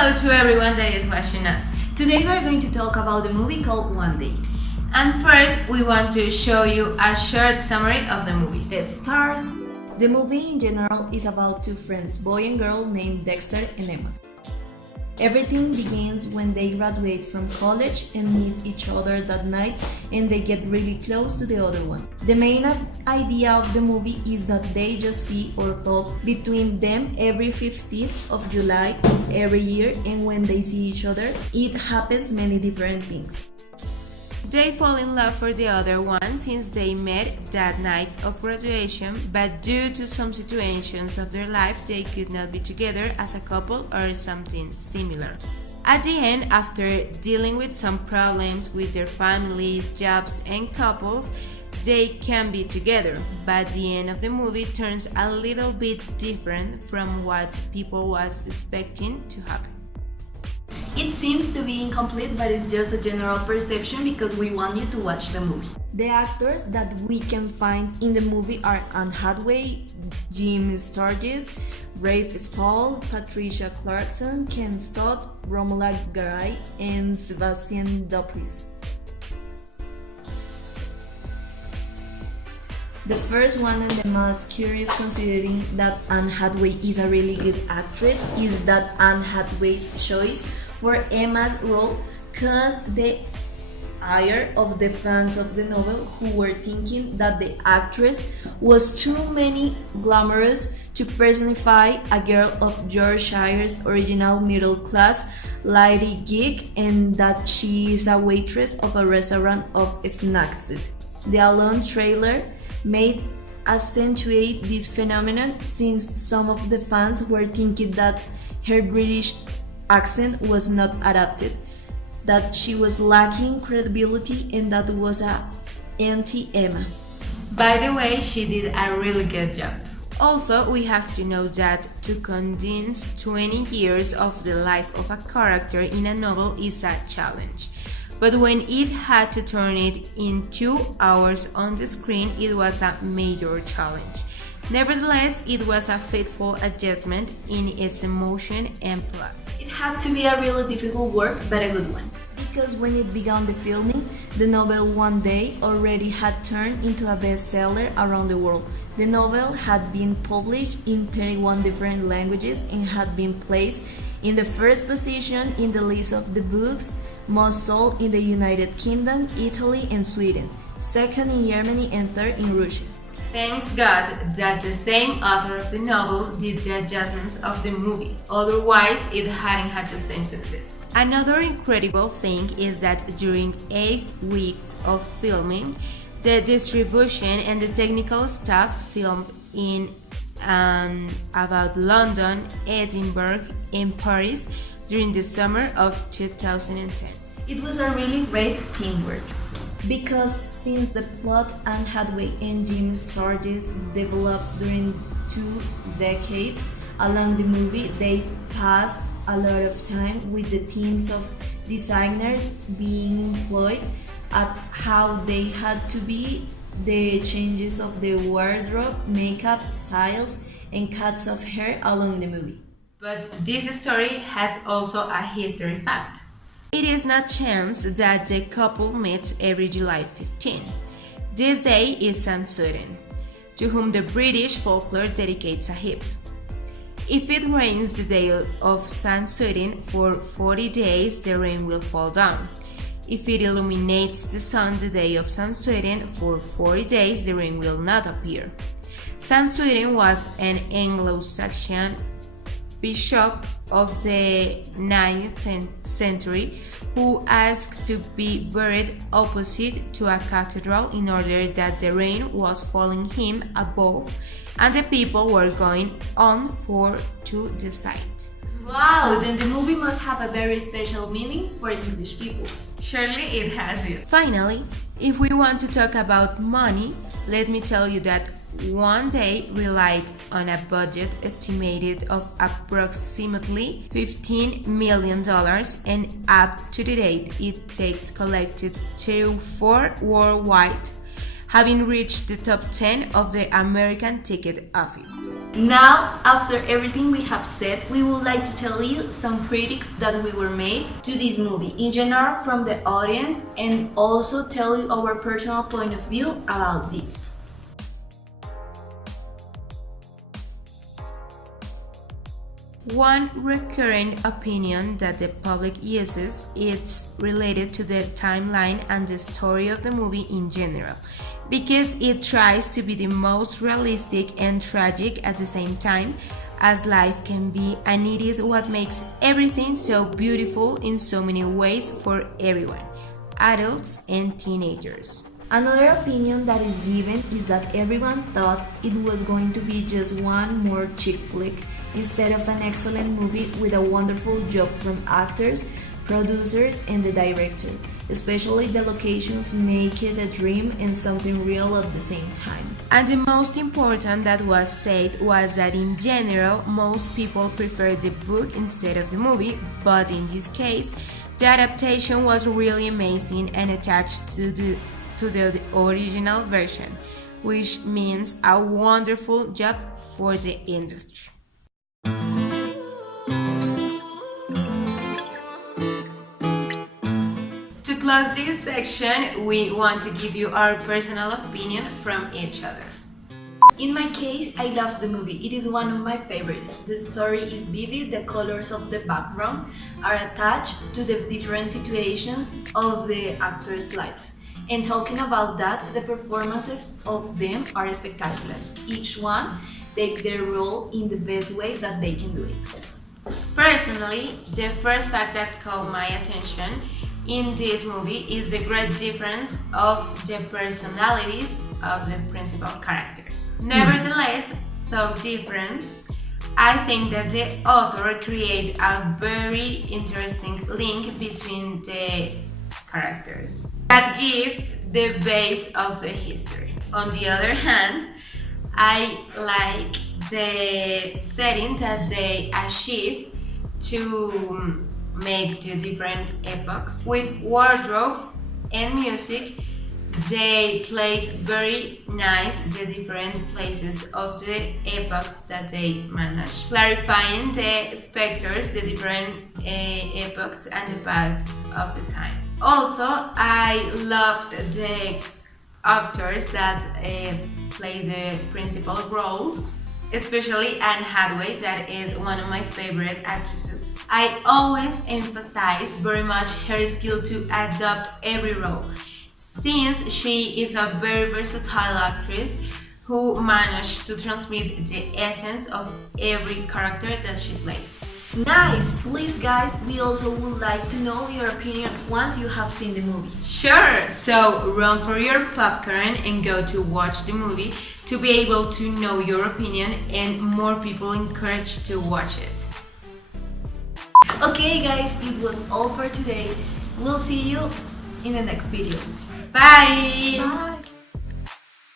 Hello to everyone that is watching us. Today we are going to talk about the movie called One Day. And first, we want to show you a short summary of the movie. Let's start. The movie in general is about two friends, boy and girl, named Dexter and Emma. Everything begins when they graduate from college and meet each other that night, and they get really close to the other one. The main idea of the movie is that they just see or talk between them every 15th of July of every year, and when they see each other, it happens many different things. They fall in love for the other one since they met that night of graduation, but due to some situations of their life, they could not be together as a couple or something similar. At the end, after dealing with some problems with their families, jobs, and couples, they can be together, but the end of the movie turns a little bit different from what people was expecting to happen. It seems to be incomplete, but it's just a general perception because we want you to watch the movie. The actors that we can find in the movie are Anne Hathaway, Jim Sturgis, Rafe Spall, Patricia Clarkson, Ken Stott, Romola Garai, and Sebastian Dupuis. The first one and the most curious, considering that Anne Hathaway is a really good actress, is that Anne Hathaway's choice for Emma's role caused the ire of the fans of the novel, who were thinking that the actress was too glamorous to personify a girl of George Shire's original middle-class lady geek, and that she is a waitress of a restaurant of snack food. The Alone trailer made accentuate this phenomenon, since some of the fans were thinking that her British accent was not adapted, that she was lacking credibility, and that was a anti-Emma. By the way, she did a really good job. Also, we have to know that to condense 20 years of the life of a character in a novel is a challenge. But when it had to turn it in 2 hours on the screen, it was a major challenge. Nevertheless, it was a faithful adjustment in its emotion and plot. It had to be a really difficult work, but a good one. Because when it began the filming, the novel One Day already had turned into a bestseller around the world. The novel had been published in 31 different languages and had been placed in the first position in the list of the books most sold in the United Kingdom, Italy, and Sweden, second in Germany, and third in Russia. Thanks God that the same author of the novel did the adjustments of the movie, otherwise it hadn't had the same success. Another incredible thing is that during 8 weeks of filming, the distribution and the technical staff filmed in about London, Edinburgh, and Paris during the summer of 2010. It was a really great teamwork, because since the plot Anne Hathaway and Jim Sturgis develops during 2 decades along the movie, they passed a lot of time with the teams of designers being employed at how they had to be, the changes of the wardrobe, makeup, styles, and cuts of hair along the movie. But this story has also a history fact. It is not chance that the couple meets every July 15. This day is Samhain, to whom the British folklore dedicates a hymn. If it rains the day of Samhain for 40 days, the rain will fall down. If it illuminates the sun the day of Samhain for 40 days, the rain will not appear. Samhain was an Anglo-Saxon bishop of the 9th century who asked to be buried opposite to a cathedral in order that the rain was falling him above and the people were going on for to the site. Wow, then the movie must have a very special meaning for English people. Surely it has it. Finally, if we want to talk about money, let me tell you that One Day relied on a budget estimated of approximately $15 million, and up to the date it takes collected to 4 worldwide. having reached the top 10 of the American ticket office. Now, after everything we have said, we would like to tell you some critiques that we were made to this movie in general from the audience, and also tell you our personal point of view about this. One recurring opinion that the public uses is related to the timeline and the story of the movie in general, because it tries to be the most realistic and tragic at the same time as life can be, and it is what makes everything so beautiful in so many ways for everyone, adults and teenagers. Another opinion that is given is that everyone thought it was going to be just one more chick flick instead of an excellent movie with a wonderful job from actors, producers, and the director. Especially the locations make it a dream and something real at the same time. And the most important that was said was that in general, most people prefer the book instead of the movie, but in this case, the adaptation was really amazing and attached to the original version, which means a wonderful job for the industry. To close this section, we want to give you our personal opinion from each other. In my case, I love the movie. It is one of my favorites. The story is vivid, the colors of the background are attached to the different situations of the actors' lives. And talking about that, the performances of them are spectacular. Each one take their role in the best way that they can do it. Personally, the first fact that caught my attention in this movie is the great difference of the personalities of the principal characters. Nevertheless, though different, I think that the author created a very interesting link between the characters that give the base of the history. On the other hand, I like the setting that they achieve to make the different epochs. With wardrobe and music, they place very nice the different places of the epochs that they manage, clarifying the specters, the different epochs and the past of the time. Also, I loved the actors that play the principal roles, especially Anne Hathaway, that is one of my favorite actresses. I always emphasize very much her skill to adapt every role, since she is a very versatile actress who managed to transmit the essence of every character that she plays. Nice! Please guys, we also would like to know your opinion once you have seen the movie. Sure! So run for your popcorn and go to watch the movie to be able to know your opinion and more people encouraged to watch it. Okay guys, it was all for today. We'll see you in the next video. Bye! Bye!